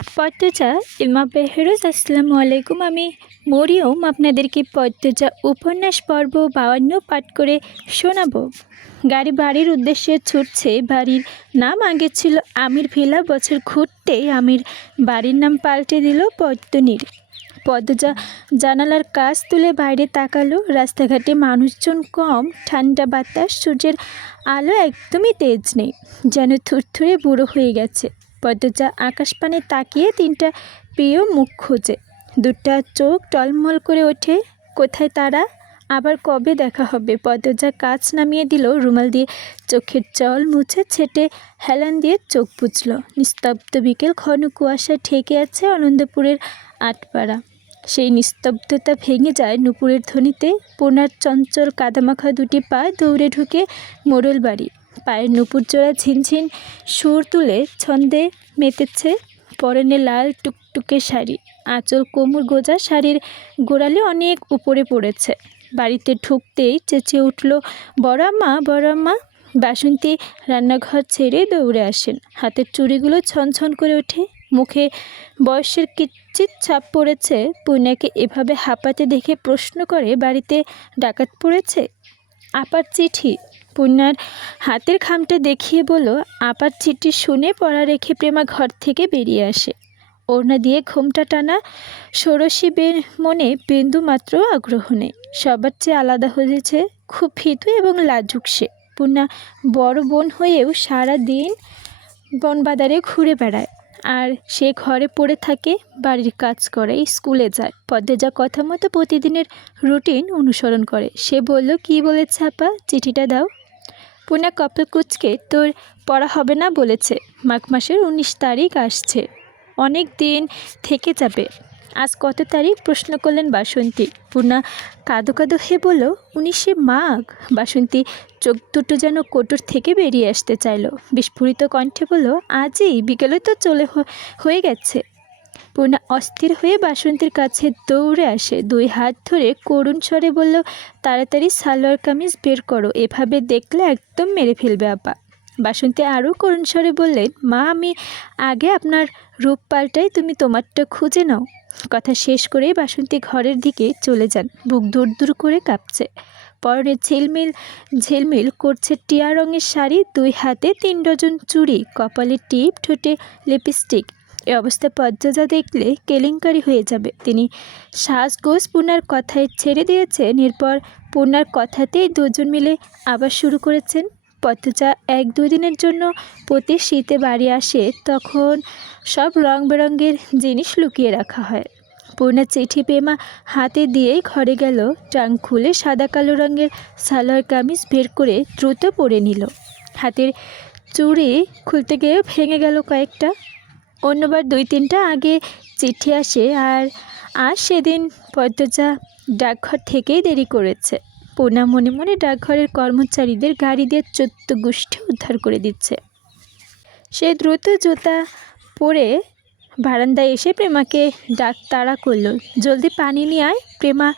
পদ্মজা ইলমা বেহরুজ আসসালামু আলাইকুম। আমি মরিয়ম আপনাদেরকে পদ্মজা উপন্যাস পর্ব 52 পাঠ করে শোনাবো। গাড়ি বাড়ির উদ্দেশ্যে ছুটছে। বাড়ির নাম আগে ছিল আমির ভিলা। বছর ঘুরতেই আমির বাড়ির নাম পাল্টে দিল পদ্মনীর। পদ্মজা জানালার কাছ তুলে বাইরে তাকালো। রাস্তাঘাটে মানুষজন কম, ঠান্ডা বাতাস, সূর্যের আলো একদমই তেজ নেই, যেন থুরথুরে বুড়ো হয়ে গেছে। পদ্মজা আকাশপানে তাকিয়ে তিনটা প্রিয় মুখ খোঁজে। দুটা চোখ টলমল করে ওঠে। কোথায় তারা? আবার কবে দেখা হবে? পদ্মজা কাজ নামিয়ে দিল, রুমাল দিয়ে চোখের জল মুছে ছেটে হেলান দিয়ে চোখ বুঝল। নিস্তব্ধ বিকেল, ঘন কুয়াশা ঠেকে আছে আনন্দপুরের আটপাড়া। সেই নিস্তব্ধতা ভেঙে যায় নুপুরের ধ্বনিতে। পোনার চঞ্চল কাদামাখা দুটি পা দৌড়ে ঢুকে মোড়ল বাড়ি। পায়ের নুপুর জোড়া ঝিনঝিন সুর তুলে ছন্দে মেতেছে। পরনে লাল টুকটুকে শাড়ি, আঁচল কোমর গোজা, শাড়ির গোড়ালি অনেক উপরে পড়েছে। বাড়িতে ঢুকতেই চেঁচিয়ে উঠল, বড় আম্মা, বড় আম্মা। বাসন্তী রান্নাঘর ছেড়ে দৌড়ে আসেন। হাতের চুড়িগুলো ছনছন করে ওঠে। মুখে বয়সের কিচ্ছিত ছাপ পড়েছে। পুনাকে এভাবে হাঁপাতে দেখে প্রশ্ন করে, বাড়িতে ডাকাত পড়েছে? আপার চিঠি। পুনার হাতের খামটা দেখিয়ে বলল, আপার চিঠি। শুনে পড়া রেখে প্রেমা ঘর থেকে বেরিয়ে আসে। ওড়না দিয়ে ঘোমটা টানা, ষোড়শী মনে বিন্দু মাত্র আগ্রহ নেই। সবার চেয়ে আলাদা হয়েছে, খুব ভীতু এবং লাজুক সে। পুনা বড় বোন হয়েও সারা দিন বনবাদারে ঘুরে বেড়ায়, আর সে ঘরে পড়ে থাকে, বাড়ির কাজ করে, স্কুলে যায়। পদ্মজা কথা মতো প্রতিদিনের রুটিন অনুসরণ করে। সে বলল, কি বলেছে আপা? চিঠিটা দাও। পুনা কপাল কুঁচকে, তোর পড়া হবে না বলেছে। মাঘ মাসের 19 তারিখ আসছে, অনেক দিন থেকে যাবে। আজ কত তারিখ? প্রশ্ন করলেন বাসন্তী। পুনা কাঁদো কাঁদো হয়ে বলল, 19শে মাঘ। বাসন্তী চোখ দুটো যেন কোটর থেকে বেরিয়ে আসতে চাইল। বিস্ফোরিত কণ্ঠে বলল, আজই? বিকেলে তো হয়ে গেছে। পুনা অস্থির হয়ে বাসন্তীর কাছে দৌড়ে আসে। দুই হাত ধরে করুণ স্বরে বলল, তাড়াতাড়ি সালোয়ার কামিজ বের করো, এভাবে দেখলে একদম মেরে ফেলবে আপা। বাসন্তী আরও করুণ স্বরে বললেন, মা, আমি আগে আপনার রূপ পাল্টাই, তুমি তোমারটা খুঁজে নাও। কথা শেষ করেই বাসন্তী ঘরের দিকে চলে যান। বুক দূর দূর করে কাঁপছে। পরনে ঝিলমিল করছে টিয়া রঙের শাড়ি, দুই হাতে 3 ডজন চুড়ি, কপালে টিপ, ঠোঁটে লিপস্টিক। এ অবস্থায় পদ্মজা দেখলে কেলেঙ্কারি হয়ে যাবে। তিনি সাজগোজ পুনার কথায় ছেড়ে দিয়েছেন। এরপর পুনার কথাতেই দুজন মিলে আবার শুরু করেছেন। পদ্মজা 1-2 দিনের জন্য প্রতি শীতে বাড়ি আসে, তখন সব রং বেরঙের জিনিস লুকিয়ে রাখা হয়। পুনা চিঠি প্রেমা হাতে দিয়েই ঘরে গেল। ট্রাঙ্ক খুলে সাদা কালো রঙের সালোয়ার কামিজ বের করে দ্রুত পরে নিল। হাতের চুড়ি খুলতে গিয়ে ভেঙে গেল কয়েকটা। অন্যবার 2-3টা আগে চিঠি আসে, আর সেদিন পদ্মজা ডাকঘর থেকেই দেরি করেছে। পুনা মনে মনে ডাকঘরের কর্মচারীদের গাড়ি দিয়ে 14 গোষ্ঠী উদ্ধার করে দিচ্ছে। সে দ্রুত জুতা পরে বারান্দায় এসে প্রেমাকে ডাক তাড়া করল, জলদি পানি নিয়ে আয়। প্রেমা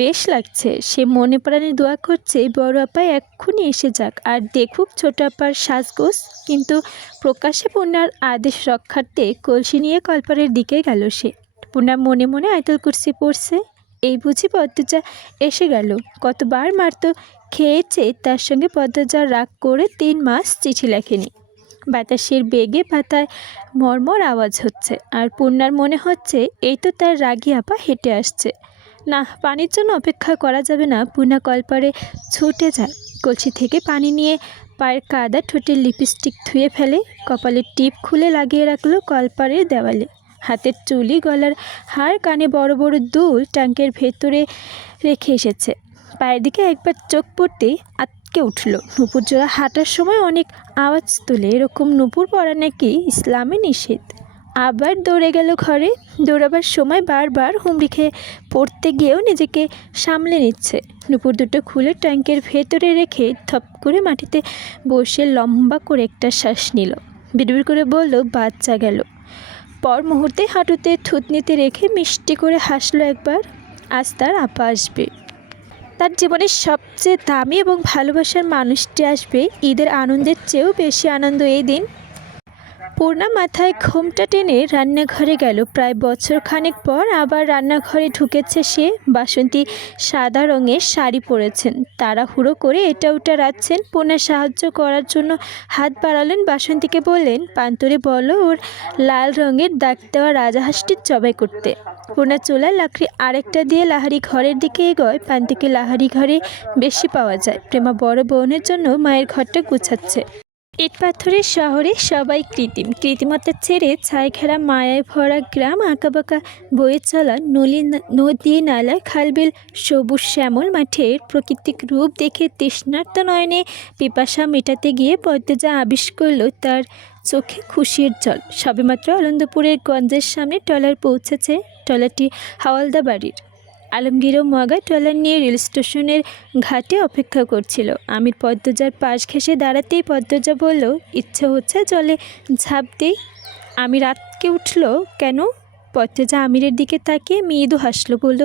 বেশ লাগছে। সে মনে প্রাণে দোয়া করছে, বড় আপা এক্ষুনি এসে যাক আর দেখুক ছোট আপার সাজগোজ। কিন্তু প্রকাশ্যে পুনার আদেশ রক্ষার্থে কলসি নিয়ে কলপারের দিকে গেল সে। পুনা মনে মনে আয়তুল কুরসি পড়ছে। এই বুঝি পদ্মজা এসে গেল। কতবার মারতো খেয়েছে তার সঙ্গে। পদ্মজা রাগ করে 3 মাস চিঠি লেখেনি। বাতাসের বেগে পাতায় মর্মর আওয়াজ হচ্ছে, আর পুনার মনে হচ্ছে এই তো তার রাগী আপা হেঁটে আসছে। না, পানির জন্য অপেক্ষা করা যাবে না। পুনা কলপারে ছুটে যায়। কলসি থেকে পানি নিয়ে পায়ের কাদা, ঠোঁটের লিপস্টিক ধুয়ে ফেলে। কপালের টিপ খুলে লাগিয়ে রাখলো কলপারের দেওয়ালে। হাতের চুলি, গলার হার, কানে বড় বড় দুল ট্যাঙ্কের ভেতরে রেখে এসেছে। পায়ের দিকে একবার চোখ পড়তেই আটকে উঠল। নুপুর জোড়া হাঁটার সময় অনেক আওয়াজ তোলে, এরকম নুপুর পরা নাকি ইসলামে নিষেধ। আবার দৌড়ে গেল ঘরে। দৌড়াবার সময় বারবার হুমড়ি খেয়ে পড়তে গিয়েও নিজেকে সামলে নিচ্ছে। নুপুর দুটো খুলে ট্যাঙ্কের ভেতরে রেখে থপ করে মাটিতে বসে লম্বা করে একটা শ্বাস নিল। বিড়বিড় করে বলল, বাচ্চা গেল। পর মুহূর্তে হাঁটুতে থুতনিতে রেখে মিষ্টি করে হাসলো একবার। আজ তার আপা আসবে। তার জীবনের সবচেয়ে দামি এবং ভালোবাসার মানুষটি আসবে। ঈদের আনন্দের চেয়েও বেশি আনন্দ এই দিন। পূর্ণা মাথায় ঘোমটা টেনে রান্নাঘরে গেল। প্রায় বছর খানেক পর আবার রান্নাঘরে ঢুকেছে সে। বাসন্তী সাদা রঙের শাড়ি পরেছেন, তাড়াহুড়ো করে এটা ওটা রাখছেন। পূর্ণা সাহায্য করার জন্য হাত বাড়ালেন। বাসন্তীকে বললেন, পান্তরে বলো ওর লাল রঙের দাগ দেওয়া রাজাহাঁসটি জবাই করতে। পূর্ণা চুলায় লাকড়ি আরেকটা দিয়ে লাহারি ঘরের দিকে এগোয়। পান্তিকে লাহারি ঘরে বেশি পাওয়া যায়। প্রেমা বড় বোনের জন্য মায়ের ঘরটা গুছাচ্ছে। ইট পাথরের শহরে সবাই কৃত্রিমতা ছেড়ে ছায় ঘেরা মায়ায় ভরা গ্রাম, আঁকাবাঁকা বয়ে চলা নদী নালা, খালবিল, সবুজ শ্যামল মাঠের প্রাকৃতিক রূপ দেখে তৃষ্ণার্ত নয়নে পিপাসা মেটাতে গিয়ে পদ্মজা আবিষ করল তার চোখে খুশির জল। সবেমাত্র আনন্দপুরের গঞ্জের সামনে ট্রলার পৌঁছেছে। ট্রলারটি হাওয়ালদা বাড়ির। আলমগীর ও মগা ট্রলার নিয়ে রেল স্টেশনের ঘাটে অপেক্ষা করছিল। আমির পদ্মজার পাশ ঘেঁষে দাঁড়াতেই পদ্মজা বলল, ইচ্ছে হচ্ছে জলে ঝাঁপ দিই। আমির আটকে উঠল। কেন? পদ্মজা আমিরের দিকে তাকিয়ে মৃদু হাসল, বলল,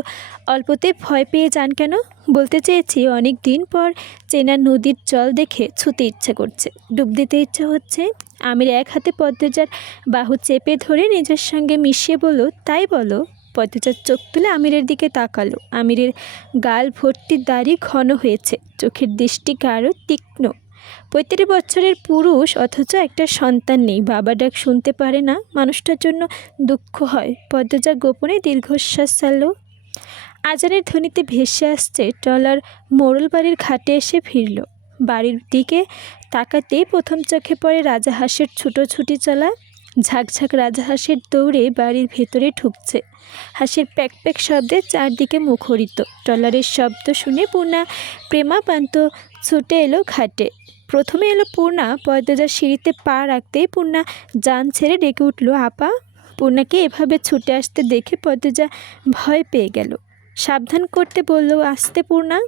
অল্পতে ভয় পেয়ে যান কেন? বলতে চেয়েছি অনেক দিন পর চেনা নদীর জল দেখে ছুতে ইচ্ছে করছে, ডুব দিতে ইচ্ছে হচ্ছে। আমির এক হাতে পদ্মজার বাহু চেপে ধরে নিজের সঙ্গে মিশিয়ে বলল, তাই বলো। পদ্মজার চোখ তুলে আমিরের দিকে তাকালো। আমিরের গাল ভর্তি দাড়ি ঘন হয়েছে, চোখের দৃষ্টি গাঢ় তীক্ষ্ণ। 35 বছরের পুরুষ, অথচ একটা সন্তান নেই, বাবা ডাক শুনতে পারে না। মানুষটার জন্য দুঃখ হয়। পদ্মজা গোপনে দীর্ঘশ্বাস ছাড়ল। আজানের ধ্বনিতে ভেসে আসছে ট্রলার মোড়ল বাড়ির ঘাটে এসে ফিরল। বাড়ির দিকে তাকাতেই প্রথম চোখে পড়ে রাজাহাঁসের ছুটোছুটি চলা। ঝাঁকঝাঁক রাজাহাঁসের দৌড়ে বাড়ির ভেতরে ঢুকছে। হাঁসের প্যাক প্যাক শব্দে চারদিকে মুখরিত। ট্রলারের শব্দ শুনে পূর্ণা, প্রেমা, পান্ত ছুটে এলো ঘাটে। প্রথমে এলো পূর্ণা। পদ্মজার সিঁড়িতে পা রাখতেই পূর্ণা জান ছেড়ে ডেকে উঠল, আপা। পূর্ণাকে এভাবে ছুটে আসতে দেখে পদ্মজা ভয় পেয়ে গেল। সাবধান করতে বলল, আসতে পূর্ণা।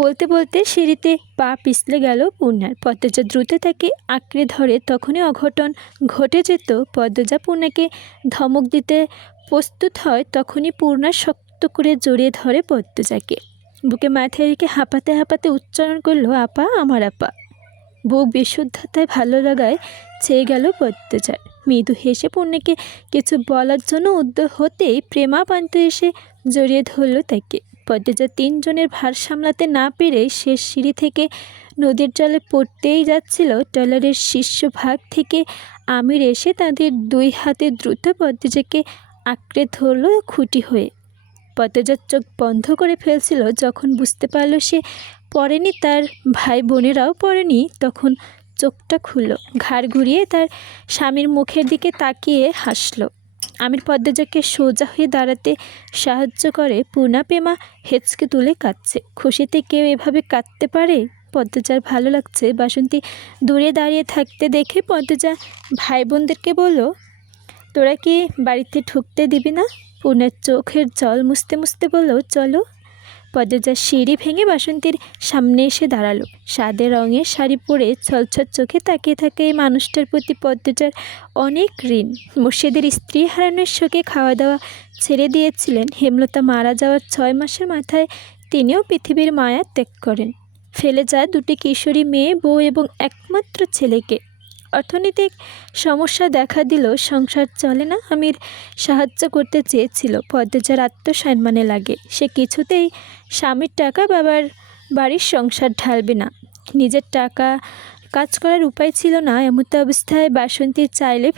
বলতে বলতে সিঁড়িতে পা পিছলে গেল পূর্ণার। পদ্মজা দ্রুত তাকে আঁকড়ে ধরে। তখনই অঘটন ঘটে যেত। পদ্মজা পূর্ণাকে ধমক দিতে প্রস্তুত হয়, তখনই পূর্ণা শক্ত করে জড়িয়ে ধরে পদ্মজাকে। বুকে মাথায় রেখে হাঁপাতে হাঁপাতে উচ্চারণ করলো, আপা, আমার আপা। বুক বিশুদ্ধতায় ভালো লাগায় ছেয়ে গেল পদ্মজার। মৃদু হেসে পূর্ণাকে কিছু বলার জন্য উদ্যত হতেই প্রেমা পান্ত এসে জড়িয়ে ধরল তাকে। পদ্মজা 3 জনের ভার সামলাতে না পেরে শেষ সিঁড়ি থেকে নদীর জলে পড়তেই যাচ্ছিল। ট্রলারের শীর্ষভাগ থেকে আমির এসে তাদের 2 হাতে দ্রুত পদ্মজাকে আঁকড়ে ধরল খুঁটি হয়ে। পদ্মজার চোখ বন্ধ করে ফেলছিল। যখন বুঝতে পারল সে পড়েনি, তার ভাই বোনেরাও পড়েনি, তখন চোখটা খুলল। ঘাড় ঘুরিয়ে তার স্বামীর মুখের দিকে তাকিয়ে হাসল। আমির পদ্মজাকে সোজা হয়ে দাঁড়াতে সাহায্য করে। পূর্ণা, প্রেমা হেঁচকে তুলে কাঁদছে। খুশিতে কেউ এভাবে কাঁদতে পারে? পদ্মজার ভালো লাগছে। বাসন্তী দূরে দাঁড়িয়ে থাকতে দেখে পদ্মজা ভাই বোনদেরকে বলল, তোরা কি বাড়িতে ঢুকতে দিবি না? পূর্ণার চোখের জল মুছতে মুছতে বলল, চলো। পদ্মজা সিঁড়ি ভেঙে বাসন্তীর সামনে এসে দাঁড়ালো। সাদে রঙের শাড়ি পরে ছলছল চোখে তাকিয়ে থাকে এই মানুষটার প্রতি পদ্মজার অনেক ঋণ। মুর্শিদের স্ত্রী হারানোর শোকে খাওয়া দাওয়া ছেড়ে দিয়েছিলেন। হেমলতা মারা যাওয়ার 6 মাসের মাথায় তিনিও পৃথিবীর মায়া ত্যাগ করেন, ফেলে যায় 2টি কিশোরী মেয়ে, বউ এবং একমাত্র ছেলেকে। অর্থনৈতিক সমস্যা দেখা দিল, সংসার চলে না। আমির সাহায্য করতে চেয়েছিল। পদ্মজার আত্মসম্মানে লাগে। সে কিছুতেই স্বামীর টাকা বাবার বাড়ির সংসার ঢালবে না। নিজের টাকা কাজ করার উপায় ছিল না। এমতো অবস্থায় বাসন্তী চাইলে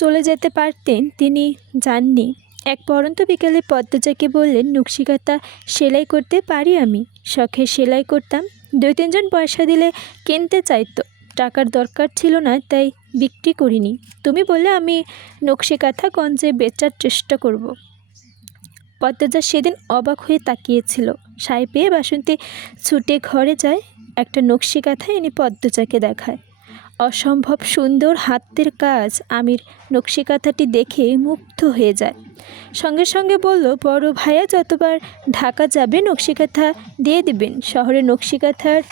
চলে যেতে পারতেন, তিনি যাননি। এক পরন্ত বিকেলে পদ্মজাকে বললেন, নকশিকাঁথা সেলাই করতে পারি আমি। শখে সেলাই করতাম। 2-3 জন পয়সা দিলে কিনতে চাইতো। টাকার দরকার ছিল না, তাই বিক্রি করিনি। তুমি বললে আমি নকশিকাঁথা গঞ্জে বেচার চেষ্টা করব। পদ্মজা সেদিন অবাক হয়ে তাকিয়েছিল। সায় পেয়ে বাসন্তী ছুটে ঘরে যায়। একটা নকশিকাঁথা এনে পদ্মজাকে দেখায়। অসম্ভব সুন্দর হাতের কাজ। আমির নকশিকাঁথাটি দেখে মুগ্ধ হয়ে যায়। সঙ্গে সঙ্গে বলল, বড় ভাইয়া যতবার ঢাকা যাবে নকশিকাঁথা দিয়ে দিবেন। শহরে নকশিকাঁথার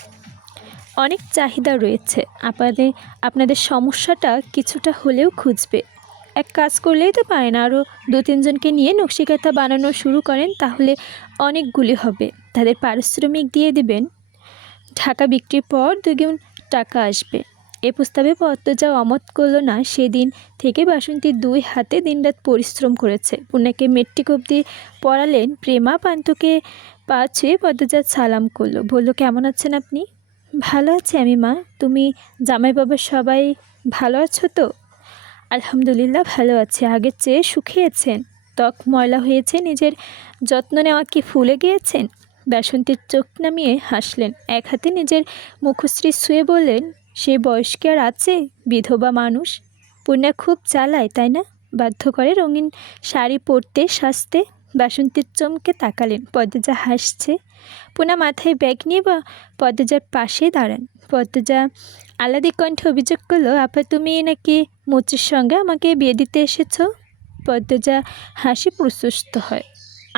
অনেক চাহিদা রয়েছে। আপনাদের সমস্যাটা কিছুটা হলেও খুঁজবে। এক কাজ করলেই তো পারেন, আরও 2-3 জনকে নিয়ে নকশিকাঁথা বানানো শুরু করেন, তাহলে অনেকগুলি হবে। তাদের পারিশ্রমিক দিয়ে দিবেন। ঢাকা বিক্রির পর 2 গুণ টাকা আসবে। এ প্রস্তাবে পদ্মজা অমত করলো না। সেদিন থেকে বাসন্তী 2 হাতে দিনরাত পরিশ্রম করেছে। পূর্ণাকে মেট্রিক অবধি পড়ালেন। প্রেমা পান্তুকে পা ছুঁয়ে পদ্মজা সালাম করলো, বলল, কেমন আছেন আপনি? ভালো আছি আমি মা। তুমি, জামাই বাবা সবাই ভালো আছো তো? আলহামদুলিল্লাহ ভালো আছে। আগের চেয়ে শুকিয়েছেন, ত্বক ময়লা হয়েছে, নিজের যত্ন নেওয়া কি ভুলে গিয়েছেন? বাসন্তীর চোখ নামিয়ে হাসলেন, এক হাতে নিজের মুখশ্রী ছুঁয়ে বললেন, সে বয়স কি আর আছে? বিধবা মানুষ। পূর্ণা খুব চালায় তাই না? বাধ্য করে রঙিন শাড়ি পরতে সাজতে। বাসন্তীর চমকে তাকালেন। পদ্মজা হাসছে। পূর্ণা মাথায় ব্যাগ নিয়ে পদ্মজার পাশে দাঁড়ান। পদ্মজা আহ্লাদে কণ্ঠে অভিযোগ করলো, আপা তুমি নাকি মুচির সঙ্গে আমাকে বিয়ে দিতে এসেছ? পদ্মজা হাসি প্রশস্ত হয়।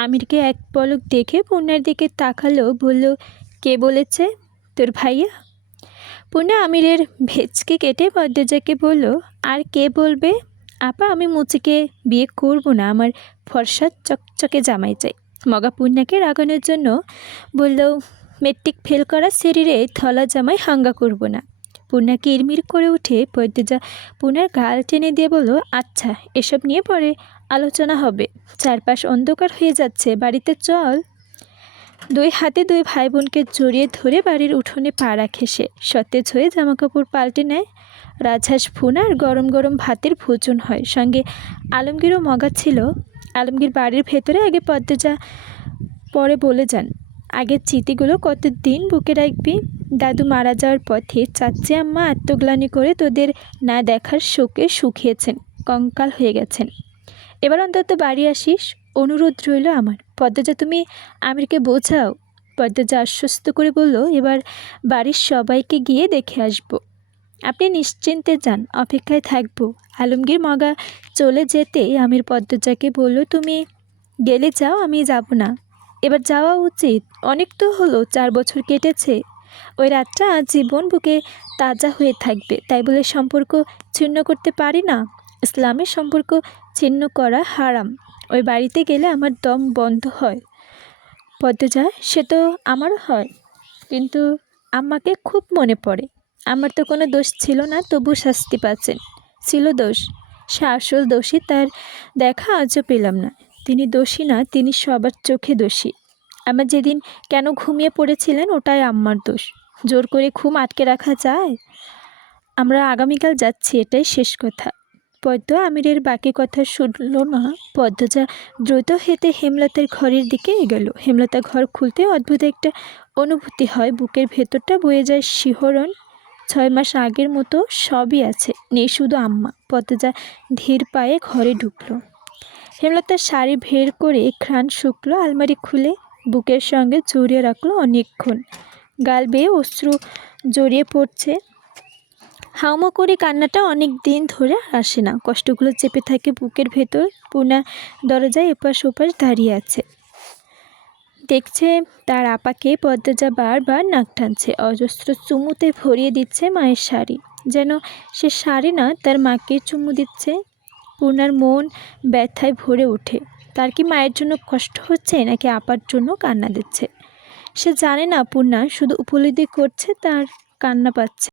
আমিরকে এক পলক দেখে পূর্ণার দিকে তাকালো, বলল, কে বলেছে? তোর ভাইয়া? পূর্ণা আমিরের ভেজকে কেটে পদ্মজাকে বলল, আর কে বলবে? আপা আমি মুচিকে বিয়ে করব না, আমার ফর্সা চকচকে জামাই চাই। মগা পূর্ণাকে রাগানোর জন্য বলল, মেট্রিক ফেল করা শরীরে থলা জামাই হাঙ্গা করব না। পূর্ণা কিরমির করে উঠে পদ্মজা পূর্ণার গাল টেনে দিয়ে বলল, আচ্ছা এসব নিয়ে পরে আলোচনা হবে, চারপাশ অন্ধকার হয়ে যাচ্ছে, বাড়িতে চল। 2 হাতে 2 ভাই বোনকে জড়িয়ে ধরে বাড়ির উঠোনে পা রাখে সে। সতেজ হয়ে জামাকাপড় পাল্টে নেয়। রাজহাঁস ভুনা আর গরম গরম ভাতের ভোজন হয়। সঙ্গে আলমগীরও মগা ছিল। আলমগীর বাড়ির ভেতরে, আগে পদ্মজা পরে বলে যান, আগের স্মৃতিগুলো কতদিন বুকে রাখবি? দাদু মারা যাওয়ার পথে চাচি আম্মা আত্মগ্লানি করে তোদের না দেখার শোকে শুকিয়েছেন, কঙ্কাল হয়ে গেছেন। এবার অন্তত বাড়ি আসিস, অনুরোধ রইল আমার। পদ্মজা তুমি আমিরকে বোঝাও। পদ্মজা আশ্বস্ত করে বলল, এবার বাড়ির সবাইকে গিয়ে দেখে আসব। আপনি নিশ্চিন্তে যান, অপেক্ষায় থাকবো। আলমগীর মগা চলে যেতে আমির পদ্মজাকে বলল, তুমি গেলে যাও, আমি যাব না। এবার যাওয়া উচিত, অনেক তো হলো, 4 বছর কেটেছে। ওই রাতটা আজীবন বুকে তাজা হয়ে থাকবে, তাই বলে সম্পর্ক ছিন্ন করতে পারি না। ইসলামের সম্পর্ক ছিন্ন করা হারাম। ওই বাড়িতে গেলে আমার দম বন্ধ হয়। পদ্মজা, সে তো আমারও হয়, কিন্তু আম্মাকে খুব মনে পড়ে। আমার তো কোনো দোষ ছিল না, তবু শাস্তি পাচ্ছেন। ছিল দোষ, সে আসল দোষী, তার দেখা আজও পেলাম না। তিনি দোষী না, তিনি সবার চোখে দোষী। আমার যেদিন কেন ঘুমিয়ে পড়েছিলেন, ওটাই আম্মার দোষ। জোর করে ঘুম আটকে রাখা যায়? আমরা আগামীকাল যাচ্ছি, এটাই শেষ কথা। পদ্ম আমিরের বাকি কথা শুনল না। পদ্মজা দ্রুত হেঁটে হেমলতার ঘরের দিকে এগোল। হেমলতা ঘর খুলতে অদ্ভুত একটা অনুভূতি হয়, বুকের ভেতরটা বয়ে যায় শিহরণ। 6 মাস আগের মতো সবই আছে, নেই শুধু আম্মা। পদ্মজা ধীর পায়ে ঘরে ঢুকলো। হেমলতার শাড়ি বের করে ঘ্রাণ শুকলো, আলমারি খুলে বুকের সঙ্গে জড়িয়ে রাখলো অনেকক্ষণ। গাল বেয়ে অশ্রু জড়িয়ে পড়ছে। হাউমা করে কান্নাটা অনেক দিন ধরে আসে না, কষ্টগুলো চেপে থাকে বুকের ভেতর। পূর্ণা দরজায় এপাশ ওপাশ দাঁড়িয়ে আছে, দেখছে তার আপাকে। পদ্মজা বারবার নাক টানছে, অজস্র চুমুতে ভরিয়ে দিচ্ছে মায়ের শাড়ি, যেন সে শাড়ি না, তার মাকে চুমু দিচ্ছে। পূর্ণার মন ব্যথায় ভরে ওঠে। তার কি মায়ের জন্য কষ্ট হচ্ছে, নাকি আপার জন্য কান্না দিচ্ছে? সে জানে না। পূর্ণা শুধু উপলব্ধি করছে তার কান্না পাচ্ছে।